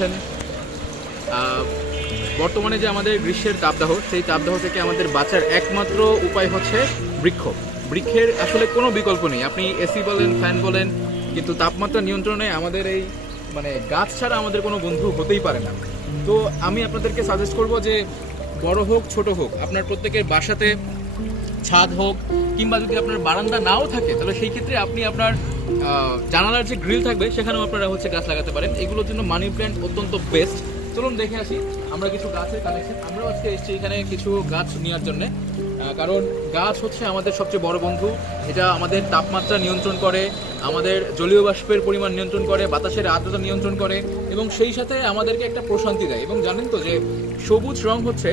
পাচ্ছেন বর্তমানে যে আমাদের গ্রীষ্মের তাপদাহ, সেই তাপদাহ থেকে আমাদের বাঁচার একমাত্র উপায় হচ্ছে বৃক্ষ। বৃক্ষের আসলে কোনো বিকল্প নেই। আপনি এসি বলেন, ফ্যান বলেন, কিন্তু তাপমাত্রা নিয়ন্ত্রণে আমাদের এই গাছ ছাড়া আমাদের কোনো বন্ধু হতেই পারে না। তো আমি আপনাদেরকে সাজেস্ট করব যে বড় হোক ছোট হোক, আপনার প্রত্যেকের বাসাতে ছাদ হোক, কিংবা যদি আপনার বারান্দা নাও থাকে, তাহলে সেই ক্ষেত্রে আপনি আপনার জানালার যে গ্রিল থাকবে সেখানেও আপনারা গাছ লাগাতে পারেন। এগুলোর জন্য মানি প্ল্যান্ট অত্যন্ত বেস্ট। চলুন দেখে আসি আমরা কিছু গাছের কালেকশন। আমরা আজকে এসেছি এখানে কিছু গাছ নেওয়ার জন্য, কারণ গাছ হচ্ছে আমাদের সবচেয়ে বড় বন্ধু। এটা আমাদের তাপমাত্রা নিয়ন্ত্রণ করে, আমাদের জলীয় বাষ্পের পরিমাণ নিয়ন্ত্রণ করে, বাতাসের আর্দ্রতা নিয়ন্ত্রণ করে, এবং সেই সাথে আমাদেরকে একটা প্রশান্তি দেয়। এবং জানেন তো যে সবুজ রং হচ্ছে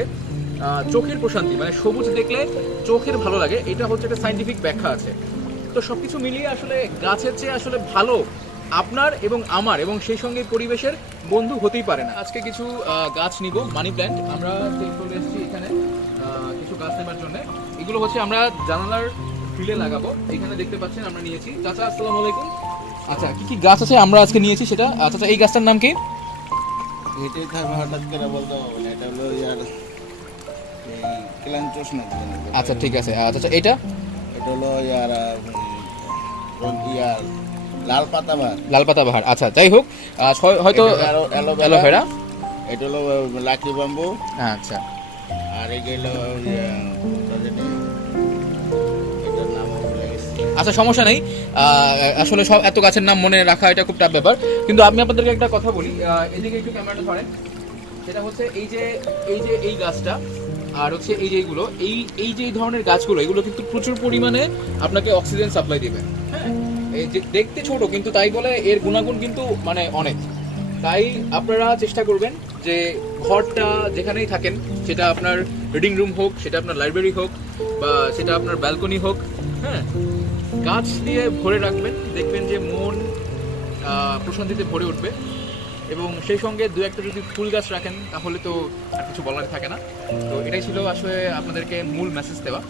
চোখের প্রশান্তি, সবুজ দেখলে চোখের ভালো লাগে। এটা হচ্ছে একটা সায়েন্টিফিক ব্যাখ্যা আছে। তো সবকিছু মিলিয়ে আসলে গাছের চেয়ে আসলে ভালো আপনার এবং আমার এবং সেই সঙ্গে পরিবেশের বন্ধু হতেই পারে না। আজকে কিছু গাছ নিব, মানি প্ল্যান্ট। আমরা চলে এসেছি এখানে কিছু গাছ নেবার জন্য। এগুলো হচ্ছে আমরা জানালার গ্রিলে লাগাবো। এখানে দেখতে পাচ্ছেন আমরা নিয়েছি। চাচা আসসালামু আলাইকুম। আচ্ছা, কি কি গাছ আছে আমরা আজকে নিয়েছি সেটা? আচ্ছা, এই গাছটার নাম কি? এটাই আমি হঠাৎ করে বলতে পারবো না। এটা হলো ক্লাঞ্চোষ্ণ। আচ্ছা, ঠিক আছে। আচ্ছা, এটা হলো লাল পাতাবাহার। আচ্ছা, যাই হোক, হয়তো অ্যালোভেরা। এটা হলো লাকি বাম্বু। আচ্ছা, আর এগুলো আচ্ছা, সমস্যা নেই। আসলে সব এত গাছের নাম মনে রাখা এটা খুব টাফ ব্যাপার। কিন্তু আমি আপনাদেরকে একটা কথা বলি, এদিকে একটু ক্যামেরাটা ধরেন। সেটা হচ্ছে এই গাছটা, আর হচ্ছে এইগুলো, এই যে ধরনের গাছগুলো, এগুলো কিন্তু প্রচুর পরিমাণে আপনাকে অক্সিজেন সাপ্লাই দিবে। হ্যাঁ, এই যে দেখতে ছোট, কিন্তু তাই বলে এর গুণাগুণ কিন্তু অনেক। তাই আপনারা চেষ্টা করবেন যে ঘরটা যেখানেই থাকেন, সেটা আপনার রিডিং রুম হোক, সেটা আপনার লাইব্রেরি হোক, বা সেটা আপনার ব্যালকনি হোক, হ্যাঁ, গাছ দিয়ে ভরে রাখবেন। দেখবেন যে মন প্রশান্তিতে ভরে উঠবে। এবং সেই সঙ্গে দু একটা যদি ফুল গাছ রাখেন, তাহলে তো আর কিছু বলার থাকে না। তো এটাই ছিল আসলে আপনাদেরকে মূল মেসেজ দেওয়া।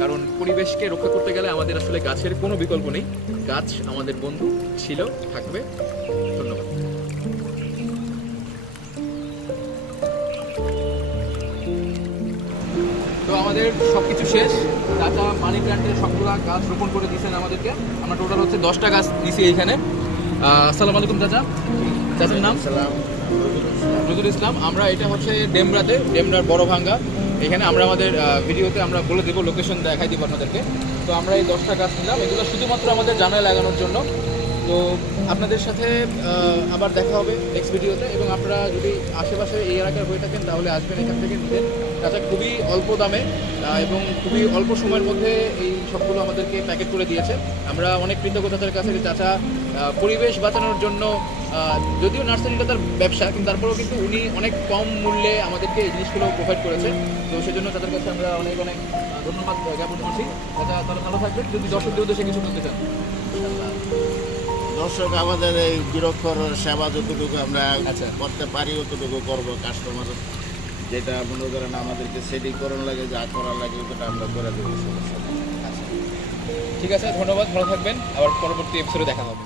কারণ পরিবেশকে রক্ষা করতে গেলে আমাদের আসলে গাছের কোনো বিকল্প নেই। গাছ আমাদের বন্ধু ছিল, থাকবে। ধন্যবাদ। তো আমাদের সবকিছু শেষ। চাচা মানি প্ল্যান্টের সবগুলা গাছ রোপণ করে দিয়েছেন আমাদেরকে। আমরা টোটাল হচ্ছে 10টা গাছ নিছি এইখানে। আসসালামু আলাইকুম চাচা। চাচার নাম? নজরুল ইসলাম। আমরা এটা হচ্ছে ডেমরার বড় ভাঙ্গা। এখানে আমরা আমাদের ভিডিওতে আমরা বলে দেবো, লোকেশন দেখাই দিব আপনাদেরকে। তো আমরা এই 10টা গাছ নিলাম। এগুলো শুধুমাত্র আমাদের জানালায় লাগানোর জন্য। তো আপনাদের সাথে আবার দেখা হবে নেক্সট ভিডিওতে। এবং আপনারা যদি আশেপাশে এই এলাকার হয়ে থাকেন, তাহলে আসবেন এখান থেকে নিতে। চাচা খুবই অল্প দামে এবং খুবই অল্প সময়ের মধ্যে এই সবগুলো আমাদেরকে প্যাকেট করে দিয়েছে। আমরা অনেক কৃতজ্ঞ চাচার কাছে। চাচা পরিবেশ বাঁচানোর জন্য, যদিও নার্সারিটা তার ব্যবসা, কিন্তু তারপরেও কিন্তু উনি অনেক কম মূল্যে আমাদেরকে এই জিনিসগুলো প্রোভাইড করেছে। তো সেজন্য তাদের কাছে আমরা অনেক ধন্যবাদ জ্ঞাপন করছি। চাচা তারা ভালো থাকবেন। যদি দর্শকদের উদ্দেশ্যে কিছু বলতে চান? দর্শক, আমাদের এই বিরক্ষর সেবা যতটুকু আমরা করতে পারি অতটুকু করবো। কাস্টমার যেটা মনে করেন আমাদেরকে সেটিং করার লাগে, যা করার লাগে ওটা আমরা করে দেবো। ঠিক আছে, ধন্যবাদ, ভালো থাকবেন। আবার পরবর্তী এপিসোডে দেখা হবে।